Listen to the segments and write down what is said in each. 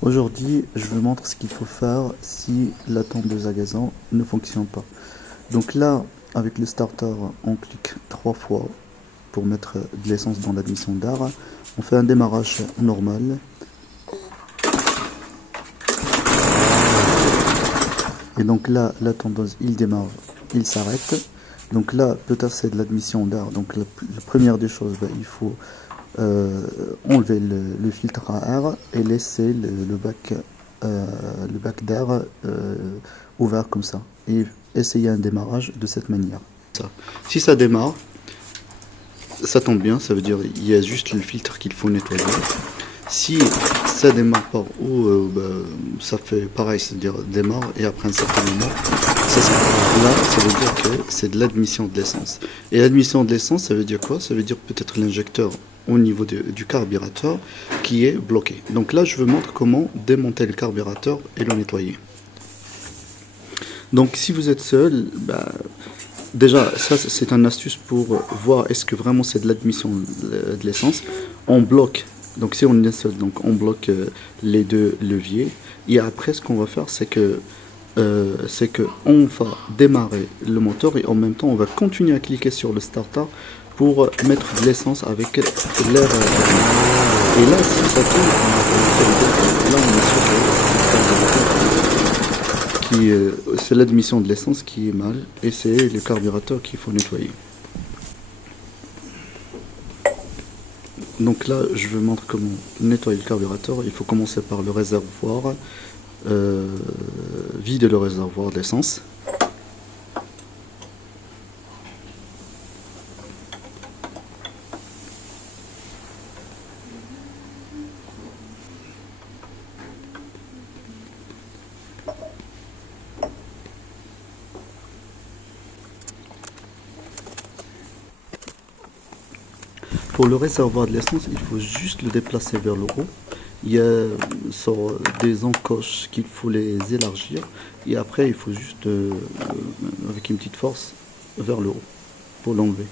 Aujourd'hui, je vous montre ce qu'il faut faire si la tondeuse à gazon ne fonctionne pas. Donc là, avec le starter, on clique 3 fois pour mettre de l'essence dans l'admission d'air. On fait un démarrage normal. Et donc là, la tondeuse, il démarre, il s'arrête. Donc là, peut-être c'est de l'admission d'air. Donc la première des choses, il faut enlever le filtre à air et laisser le bac d'air ouvert comme ça. Et essayer un démarrage de cette manière. Si ça démarre, ça tombe bien, ça veut dire qu'il y a juste le filtre qu'il faut nettoyer. Si ça démarre pas ou ça fait pareil, c'est-à-dire démarre et après un certain moment, ça veut dire que c'est de l'admission de l'essence. Et l'admission de l'essence, ça veut dire quoi? Ça veut dire peut-être l'injecteur au niveau du carburateur qui est bloqué. Donc là, je vous montre comment démonter le carburateur et le nettoyer. Donc si vous êtes seul, déjà ça c'est une astuce pour voir est-ce que vraiment c'est de l'admission de l'essence. On bloque. Donc si on est seul, donc on bloque les deux leviers. Et après, ce qu'on va faire, c'est que on va démarrer le moteur et en même temps, on va continuer à cliquer sur le starter pour mettre de l'essence avec l'air. Et là, si ça tourne, là on est sûr que c'est l'admission de l'essence qui est mal et c'est le carburateur qu'il faut nettoyer. Donc là, je vous montre comment nettoyer le carburateur. Il faut commencer par le réservoir, vider le réservoir d'essence. Pour le réservoir de l'essence, il faut juste le déplacer vers le haut. Il y a des encoches qu'il faut les élargir et après il faut juste avec une petite force vers le haut pour l'enlever.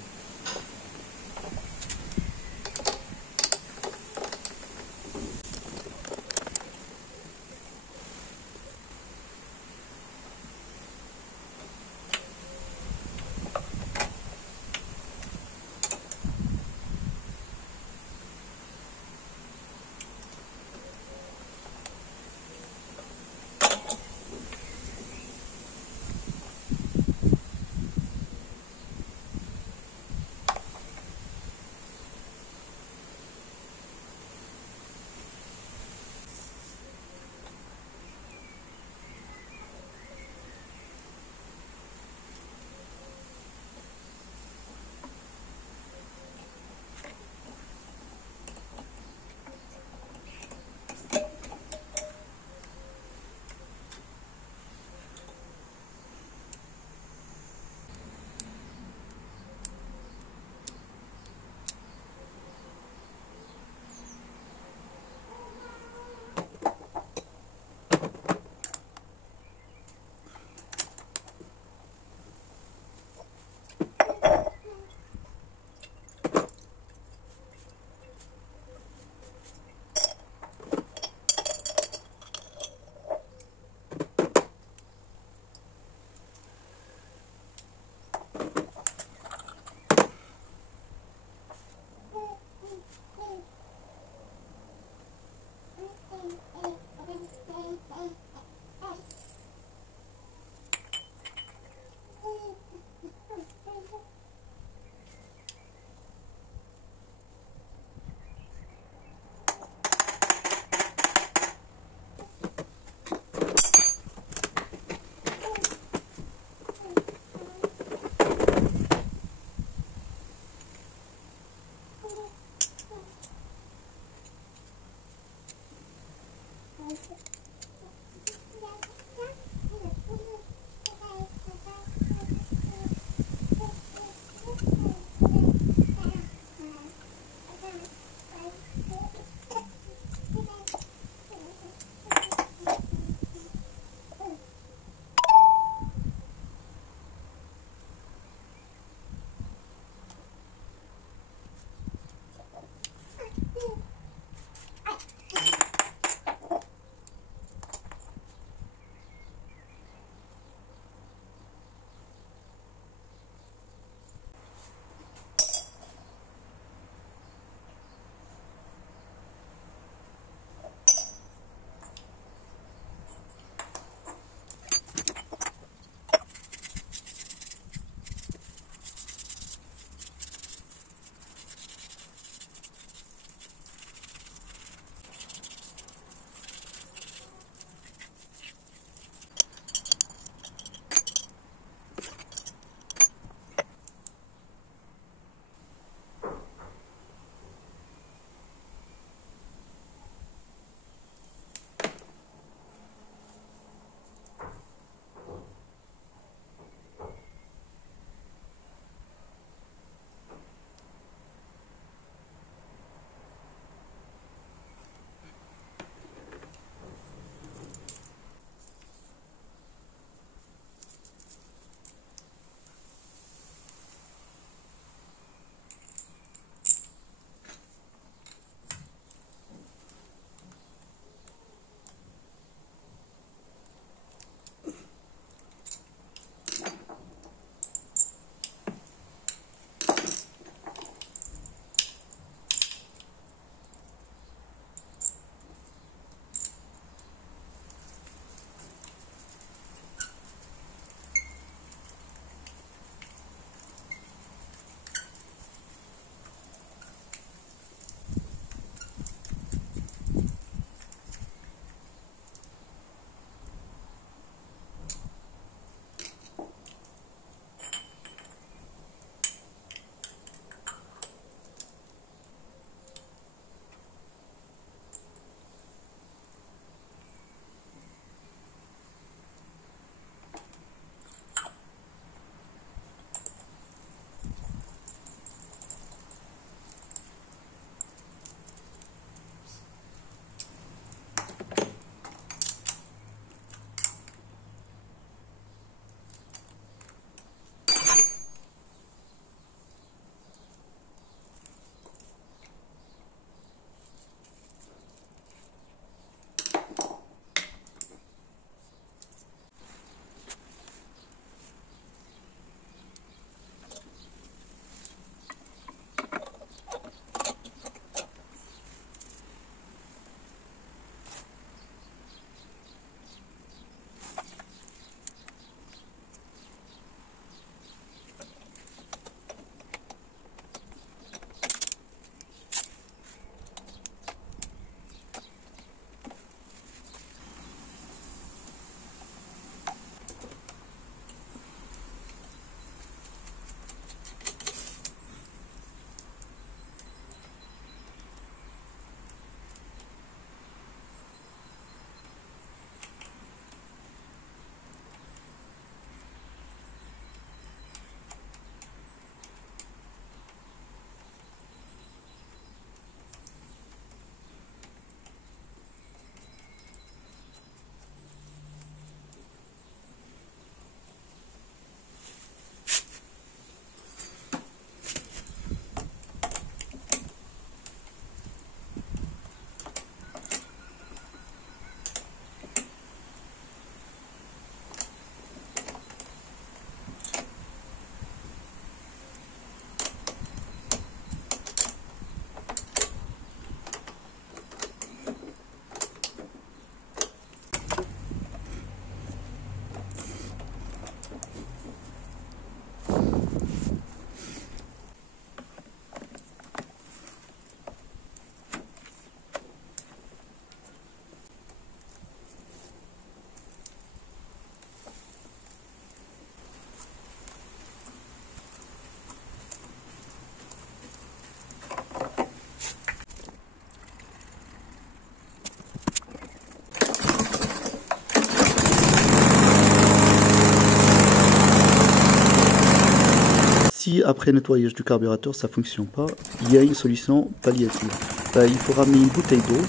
après nettoyage du carburateur, ça fonctionne pas, il y a une solution palliative. Il faut ramener une bouteille d'eau,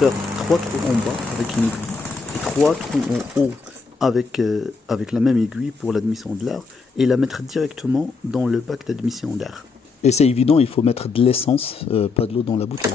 faire 3 trous en bas avec une aiguille, et 3 trous en haut avec la même aiguille pour l'admission de l'air, et la mettre directement dans le bac d'admission d'air. Et c'est évident, il faut mettre de l'essence, pas de l'eau dans la bouteille.